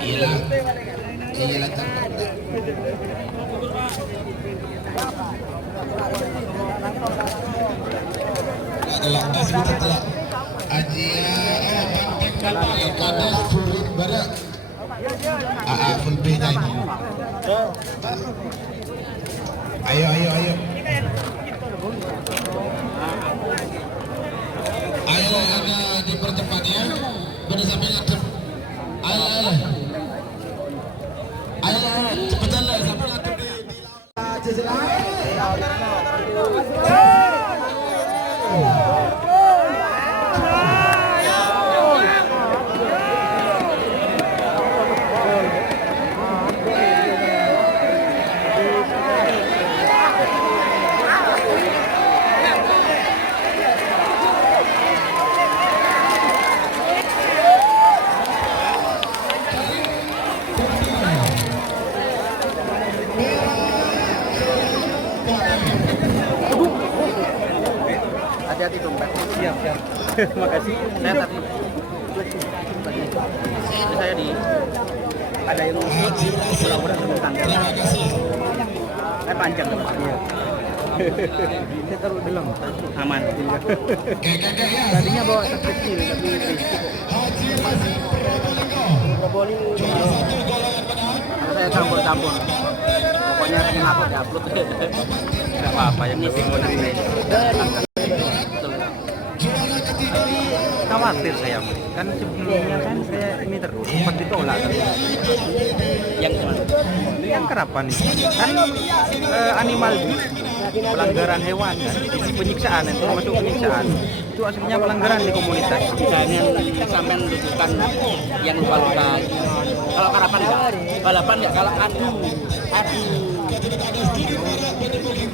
Iyalah, iyalah cakep. Telak tes kita telak. Ajia, ada sulit badak. Full pay nyanyi. Ayo, ayo, ayo. Ayo, ada dipercepat ya. Sudah sampai ngadep. Ayo, ayo. Ayo, ayo. Cepetan lah sampai ngadep di hati-hati dong, Pak. Siap, siap. Makasih. Saya tadi saya di ada yang mudah-mudahan tentang panjang dong. Iya. Saya taruh dalam aman. Tadinya bawa tas kecil tapi saya campur-campur. Pokoknya kenapa diupload. Enggak apa-apa yang penting menang. Khawatir saya kan sebelumnya kan saya ini terus sempat ditolak kan. Yang mana? Yang kerapan itu kan animal abuse, pelanggaran hewan kan, penyiksaan itu termasuk penyiksaan itu aslinya pelanggaran di komunitas. Jangan sampai menunjukkan yang lupa-lupa. Kalau karapan enggak, balapan enggak, kalau adu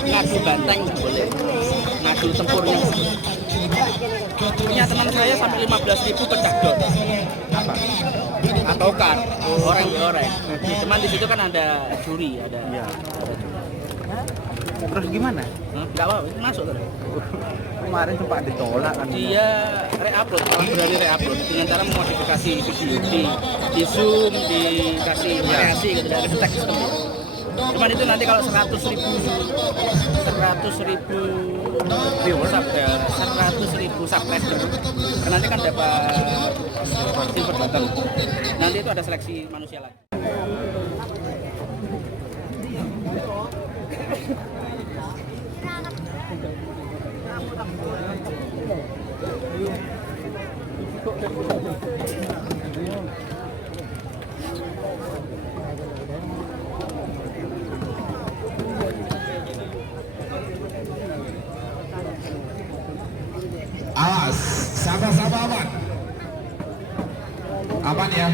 ngadu banteng boleh, ngadu tempurnya. Punya teman saya sampai 15.000 pecah dot. Apa? Atau kar, orang. Cuman di situ kan ada juri, ada. Ya. Terus gimana? Enggak apa-apa, itu masuk tuh. Kemarin sempat ditolak kan. Dia re-upload, orang berani re-upload dengan cara memodifikasi video di zoom, dikasih variasi gitu dari teks sistem. Cuman itu nanti kalau 100.000 viewers, 100.000 subscriber, nanti kan dapat silver button. Nanti itu ada seleksi manusia lagi. Awas, sabar-sabar aman. Aman ya.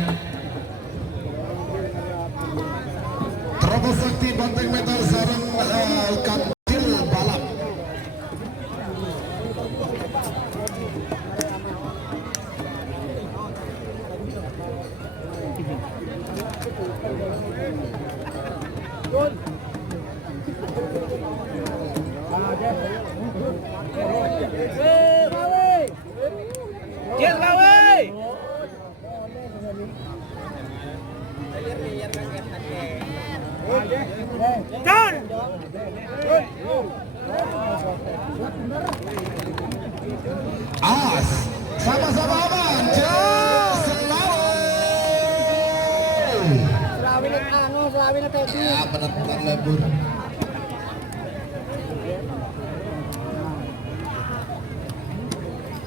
Terobos sakti banteng metal sarang katil balap. Awas, sama-sama aman. Selawin tadi. Ya, benar-benar lebur.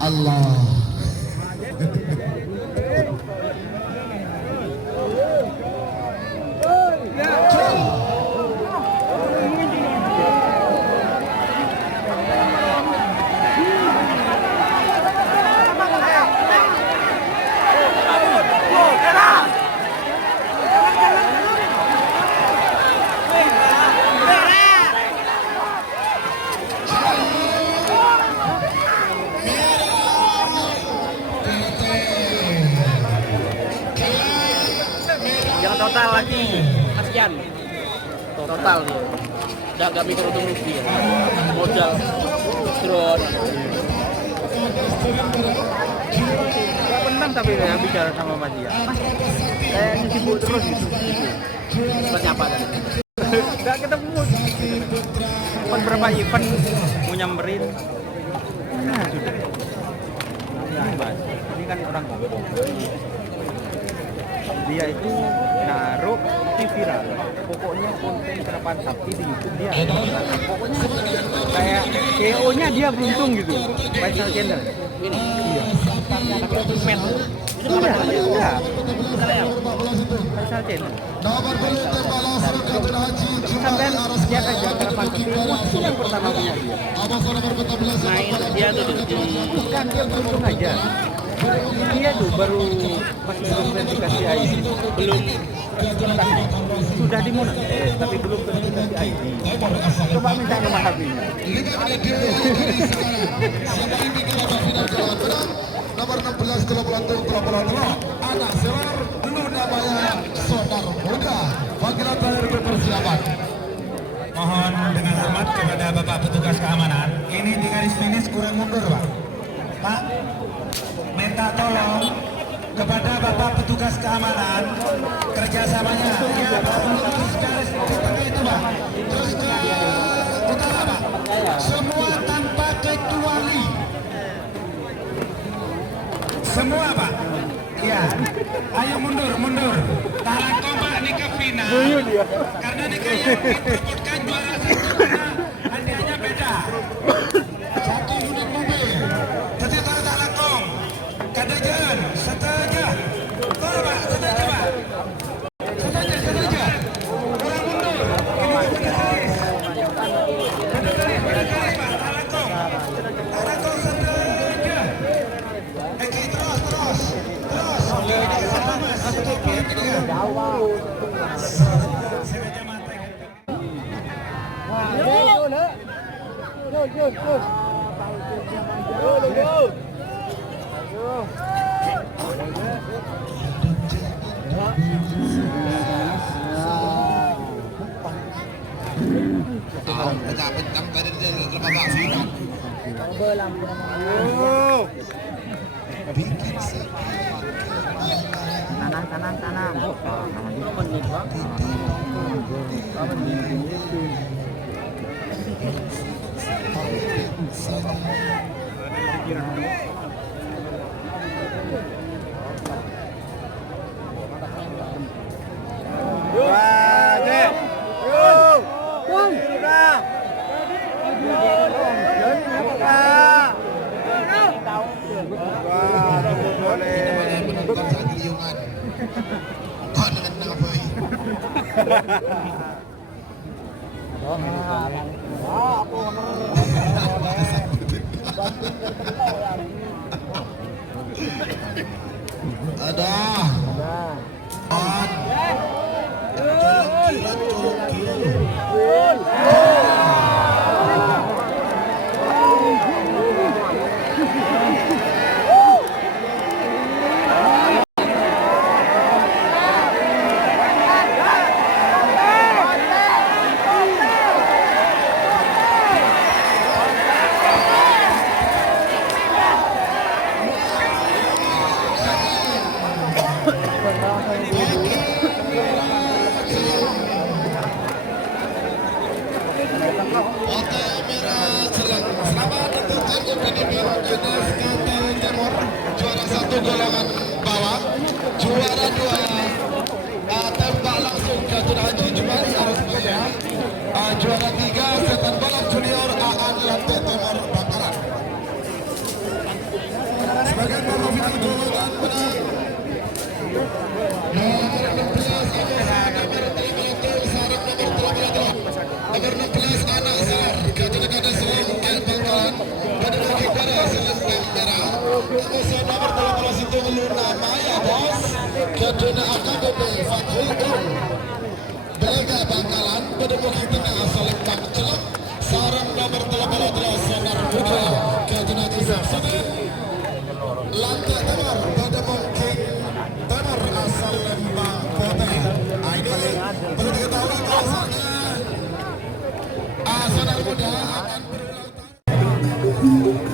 Allah. Yang total lagi sekian total nih, udah nggak mikir untung rugi ya. Modal drone Menang tapi yang bicara sama Mas Dia. kayaknya sibuk terus gitu. Seperti apa tadi? Nggak ketemu. Kan berapa event mau nyamperin. Nah, sudah. Ini Mas, ini kan orang Hongkong. Dia itu naruh di viral. Pokoknya konten kerapan sapi di YouTube dia. Pokoknya kayak KO-nya dia beruntung gitu. Faisal Channel. Ini. Iya. Men. Itu Iya, apa? iya. Saya. Faisal Channel. Sampai lihat aja kerapan sapi. Itu yang pertama punya dia. Main dia tuh di Bukan dia beruntung aja. Dia tuh baru masih belum verifikasi ID. belum Sudah dimonetisasi tapi belum verifikasi ID. Coba minta nomor HP-nya. Nomor 16 anak selar dulu namanya Sonar Muda. Panggilan terakhir berpersiapan. Mohon dengan hormat kepada Bapak petugas keamanan, ini di garis finish kurang mundur, Pak. Pak, minta tolong kepada Bapak petugas keamanan kerjasamanya. Ya, Pak, terus garis ke tengah itu, Pak. Terus ke utara, Pak. Semua tanpa kecuali. Semua, Pak. Ya, ayo mundur. Tahan kompak nih ke final. Karena nih kayak diperebutkan juara satu karena hadiahnya beda. Satu unit mobil. Jadi tahan kom. Kadajan, setuju. Tolong Pak, setuju Pak. Setuju. Kurang mundur. Ini beda garis. Beda garis Pak. Tahan kom setuju. Oke, terus. Sama Mas. Sengaja mata. Pencang tadi dia lepas bakso kan. Bikin Tanam. Ada. Juara satu golongan bawah, juara dua tembak langsung ke Tuna Haji Jumali Arusmaya, juara tiga setan balap junior Aan Lantai Timur Bangkalan. Sebagai pemimpin golongan menang nomor 16 nomor 16 anak Selar Kata Selar Bangkalan pada bagi pada selendang merah. Nomor nomor 13 itu Luna Maya bos. Kedua AKBP Fathul Ul Belega Bangkalan pada bagi tengah selendang celok. Sarang nomor 13 Sonar Muda Kedua Kisah Sedih. Lantai Timur pada bagi Timur asal Lembang Kota. Ini perlu diketahui bahwasannya Sonar Muda akan berulang tahun.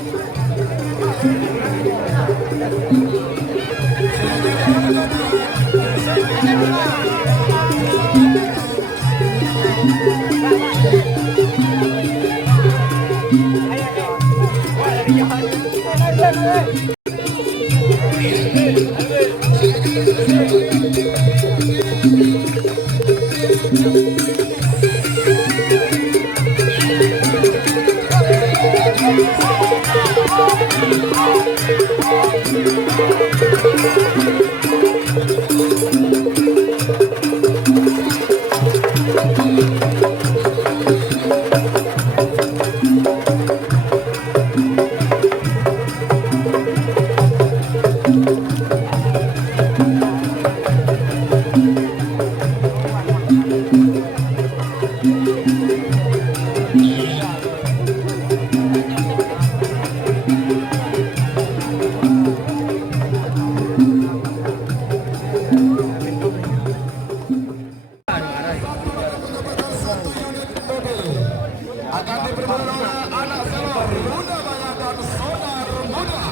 Akan diberi oleh anak selor Luna Maya dan Sonar Muda.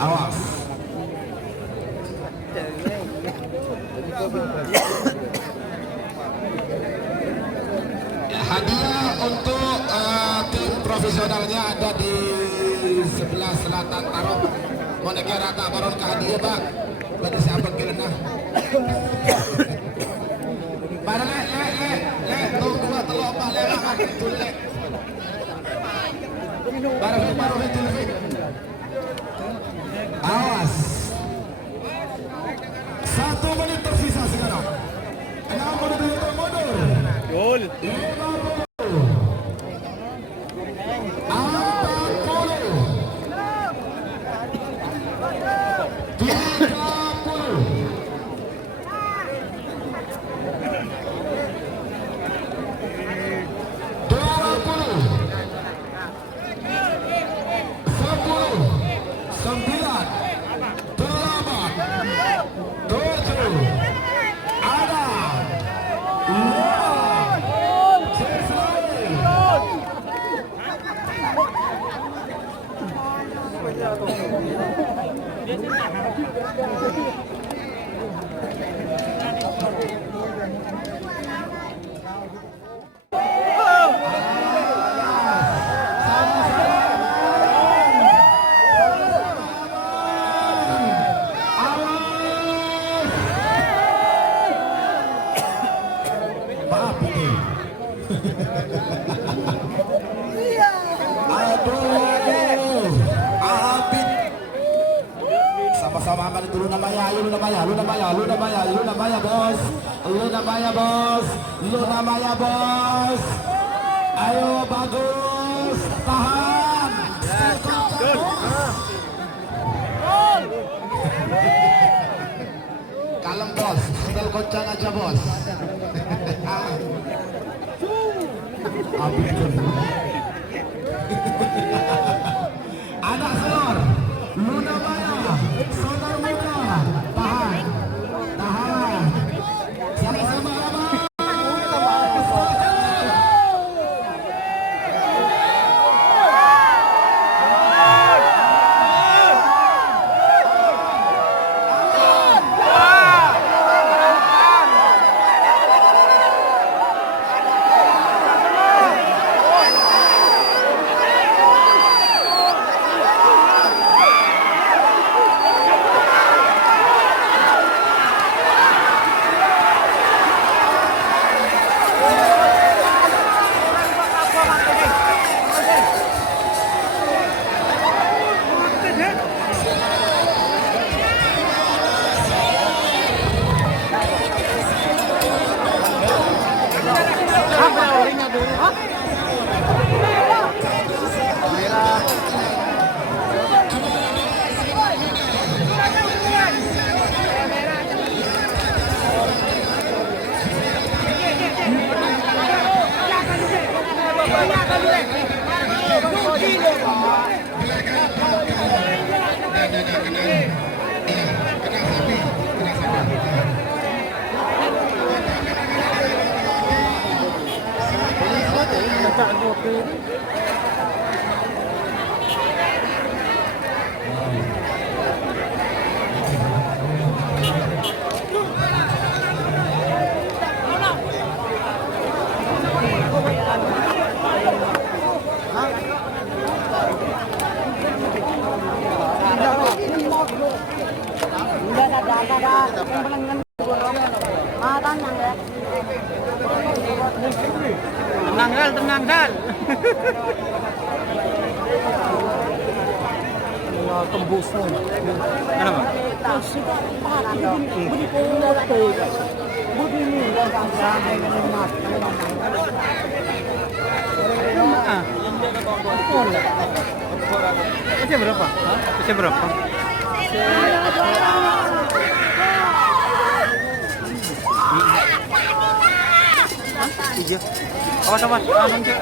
Awas. Hadiah untuk tim profesionalnya ada di sebelah selatan Tarok. Mau negara rata baron ke hadiah bang. Bagi sahabat kelena. Pada le, tunggu dua telur pak lewat kan tulek. Baru itu lebih. Awas. 1 menit tersisa sekarang. 60 meter mundur. Gol. 啊。Enggak ada. Yang belengan burung. Tenang ya. Tenang Dal. Tembusnya. Kenapa? Usia berapa? Usia berapa? Tiga. Awas, anu, Cek.